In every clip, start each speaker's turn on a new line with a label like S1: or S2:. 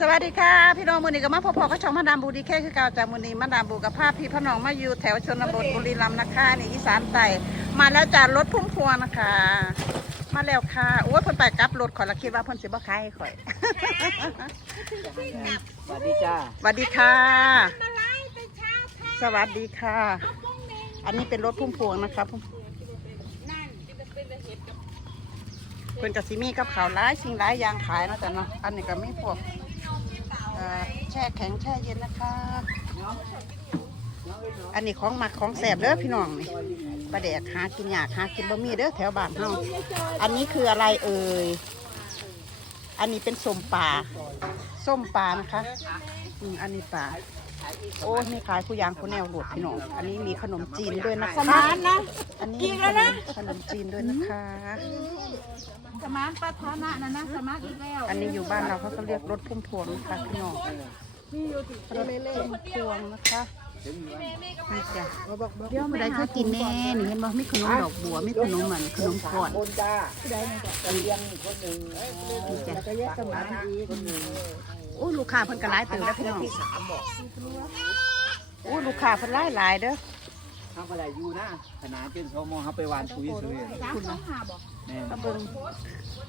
S1: สวัสดีค่ะ พี่น้องมือนี้ก็มาพอๆก็ช่องมาดามบูดีแค่คือเก่าจากมือนี้มาดามบูกับภาพพี่พน้องมาอยู่แถวชนบทบุรีรัมย์นะคะนี่อีสานใต้มาแล้วจากรถพุ่มพวงนะคะ มาแล้วค่ะโอ้ยเพิ่นไปกลับรถขอยละคิดว่าเพิ่นสิบ่ขายให้ข่อย
S2: สวัสดีจ้า
S1: สวัสดีค่ะสวัสดีค่ะ อันนี้เป็นรถพุ่มพวงนะคะพุ่มเเพิ่นกับซิมีกับเขาวร้ายสิ่งร้ายอยางขายเนาะจ๊ะเนาะอันนี้ก็มีพวกเอ่อแช่แข็งแช่เย็นนะคะ อันนี้ของหมักของแสบเด้อพี่น้องนี่ปลาแดกหากินยากหากินบะหมี่เด้อแถวบ้านเฮาอันนี้คืออะไรเอ่ยอันนี้เป็นส้มปลาส้มปลานะคะอืมอันนี้ปลา โอ้มีขายผู้ยางผู้แนวหลวดพี่น้อง อันนี้มีขนมจีนด้วยนะคะ
S3: สมานนะ
S1: อันนี้
S3: กินแล้วนะ
S1: ขนมจีนด้วยนะคะ
S3: สมานปะทานะนะนะสมานอีกแล้ว
S1: อันนี้อยู่บ้านเราเขาก็เรียกรถพุ่มพวงนะคะพี่น้องรถพุ่มพวงนะคะ นี่จ้ะเดี๋ยวมาได้เขากินแน่นี่เห็นบ่มีขนมดอกบัวมีขนมมันขนมก่อน
S2: คนจ้าเลี้ยงคนหนึ่ง
S1: นี่จ้ะ
S2: ก็ยกสมานคนหนึ่ง
S1: โอ้ลูกค้าเพิ่นก็หลายเติมแล้วพี่น้อง
S2: ที่สามบอก
S1: โอ้ลูกค้าเพิ่นหลายหลายเด้อ
S2: ทำอะไรอยู่นะขนาดเป็นชมเขาไปวานปุ๋ยเสือ
S3: สามสองห้าบอก
S2: แม่
S1: ถ้าเบิ่ง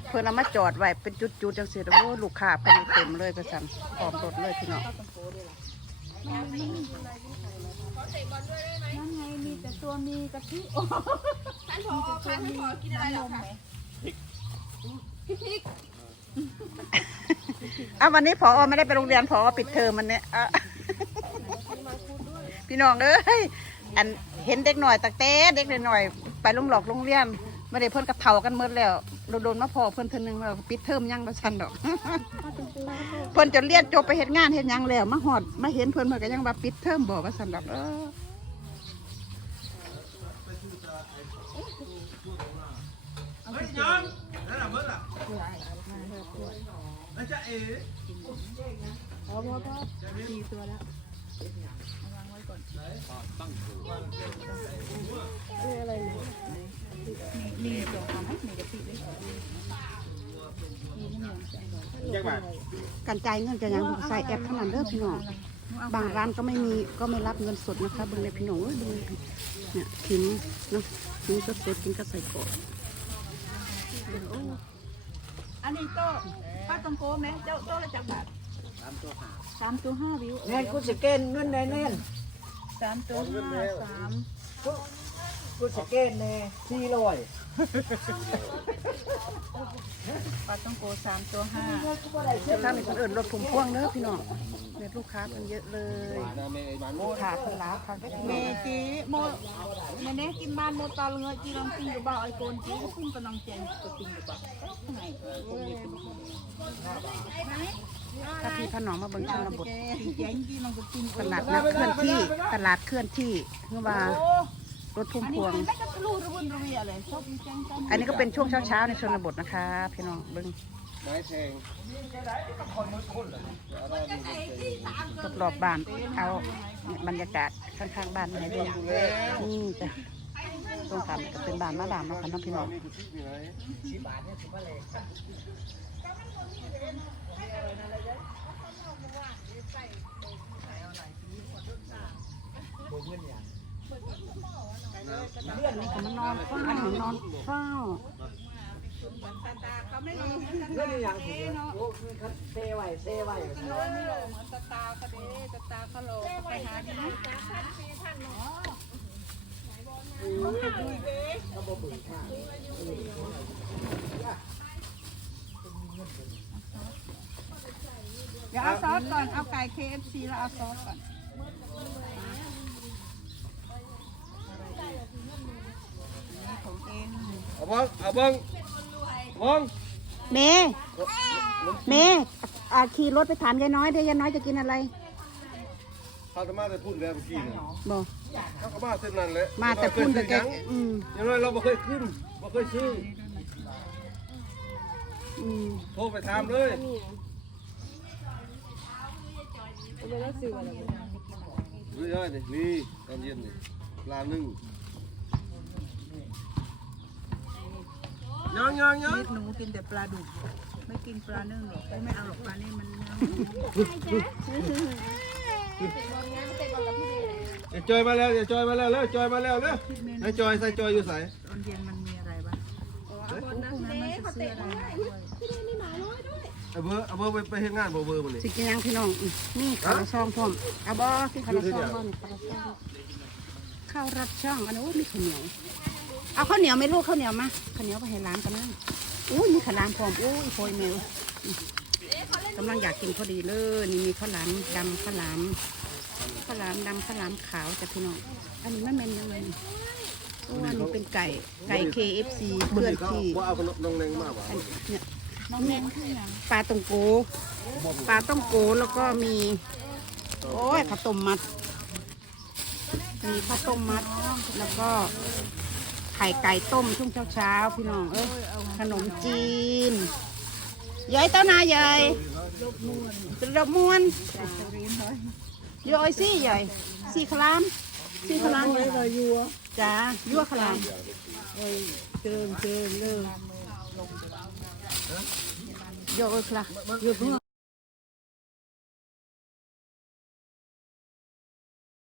S1: เพิ่นเอามาจอดไว้เป็นจุดๆจังซี่โอ้ลูกค้าเพิ่นเต็มเลยประสันพร้อมรถเลยพี่น้อง
S3: นั่นไงมีแต่ตัวมีกะทิโอ้ท่านพอท่านพอกินอะไรหรอคะ
S1: เอาวันนี้พอไม่ได้ไปโรงเรียนพอปิดเทอมมันเนี่ยอะพี่น้องเอ้ยอันเห็นเด็กหน่อยตักเต้เด็กหน่อยไปโรงหลอกโรงเรียนไม่ได้เพิ่นกระเทากันหมดแล้วโดนมาพอเพิ่นเทอนึงแล้วปิดเทอมยังประชันดอก เพิ่นจะเรียนจบไปเฮ็ดงานเฮ็ดหยังแล้วมาหอดมาเห็นเพิ่นเพิ่นก็ยังว่าปิดเทอมบ่ว่าซั่นดอกเออ
S4: เฮ้ยยังนั่นน่ะเมื่อไหร่ แล้วจะเอ๋
S3: มีตัวทำให้มีกะทิด้วย
S4: ยังไง
S1: การจ่ายเงินจะยังใส่แอปเท่านั้นเด้อพี่น้องบางร้านก็ไม่มีก็ไม่รับเงินสดนะคะเบิ่งเลยพี่น้องเอ้ยเบิ่งเลยเนี่ยขิงเนาะขิงสดๆกินก็ใส่กรอก
S3: อันนี้โต๊ะ ป้าตงโกไหมเจ้าโต๊ะละจักบาทสามตัวห้าวิว
S2: แน่นกูสแกนเงินแน่แน่น
S3: สามตัวห้าสาม
S2: กูสแกนแน่สี่ร้อย
S3: ป้าตงโกสามตัวห้า
S1: ถ้ามีคนอื่นรถผมพ่วงเด้อพี่น้องเนี่ยลูกค้ามันเยอะเลยลูกค้าเพิ่นลาพักได้
S3: เมจีโมเมเน่กินบ้านโมตอลเงยจีลองติงกับบ่าวไอโกนจีพุ่งกับน้องเจนกับติงกับบ่าวไงคงมีเป็นคน
S1: ถ้าพี่พน้องมาเบิ่งชนบท
S3: เจนจีน้องกับติง
S1: ตลาดนัดเคลื่อนที่ตลาดเคลื่อนที่เมื่อว่ารถพุ่ม
S3: อัน
S1: พ
S3: นี้
S1: วง
S3: ไม่ระวนระเวียอะไรชอบจังจัง
S1: อันนี้ก็เป็นช่วงเช้าๆในชนบทนะคะพี่น้องเบิ่ง
S4: ไม้แทง
S1: รอบๆบ้านเอาเนี่ยบรรยากาศข้างๆบ้านให้ดูนี่จ้ะตรงกันก็เป็นบ้านมาดามเนาะค่ะน้องพี่น้องนี่ก็มานอนเฝ้าห นอนเฝ้า
S2: เงินอย่างถูกโอ้คือเขาเซไว้เซไว้
S3: เหมือนตาตาคดีตาตาคโลไปหาดีเดี๋ยวเอาซอสก่อน เอาไก่ KFC แล้วเอาซอสก่อนผมเอง
S4: เอาบ้งเอาบ้งบ้ง
S1: เมย์เมย์อ่าขี่รถไปถามยายน้อยเดี๋ยวยายน้อยจะกินอะไร
S4: เขาจะมาแต่พูดแล้วเมื่อกี้เนี่ย
S1: บอก
S4: เขาก็มาเส้นนั้นแหละ
S1: มาแต่พุ่นแต่แก
S4: ยัง
S1: อืม
S4: ยังไงเราไม่เคยขึ้นไม่เคยซื้อ
S1: อืม
S4: โทรไปถามเลยเรื่อยๆนี่นี่ตอนเย็นนี่ปลานึ่ง ยังยังยัง
S3: นิดหนูกินแต่ปลาดุก ไม่กินปลานึ่งหรอกไม่เอาหรอกปลานี่มันเนื้อ
S4: อย่าจอยมาแล้วอย่าจอยมาแล้วแล้วจอยมาแล้วแล้วไอ้จอยใส่จอยอยู่ใส่
S3: ตอนเย็นมันมีอะไรบ้างพวกนั้นมันจะซื้ออะไรมาด้วย
S4: เอาเบอร์เอาเบอร์ไปไปเฮ็ดงานบ่เบอร์มันนี่
S1: สิกินยังพี่น้องอืมนี่ข้าวซองพร้อมเอาบ่กินข้าวซองบ่นี่ข้าวรับช่องอันนู้นมีข้าวเหนียว เอาข้าวเหนียวไหม่ลูกข้าวเหนียวมาข้าวเหนียวไปให้ร้านกันนั่นอู้ยมีข้าวหลามพร้อมอู้ยโพยแมวอืมกำลังอยากกินพอดีเลยนี่มีข้าวหลามดำข้าวหลามข้าวหลามดำข้าวหลามขาวจ้ะพี่น้องอันนี้ไม่แม่นยังไงอันนี้เป็นไก่ไก่ KFC เพื่อน
S4: นี่เขา
S1: ที่
S4: บ่เอาขนมน้องแนงมาบ่
S1: อันเนี่ย
S3: น้องแมนขึ้นยัง
S1: ปลาตองโกปลาต้องโกแล้วก็มี โอ้ยข้าวต้มมัด มีข้าวต้มมัดแล้วก็ ไข่ไก่ต้มช่วงเช้าๆพี่น้องเอ้ยขนมจีนยายเต้านายายจะรบมวนยายซี่ยายซี่ขลามซี่ขลามเลยยัวจ้ายัวขลามเจิงเจิงเลยโยอยคละ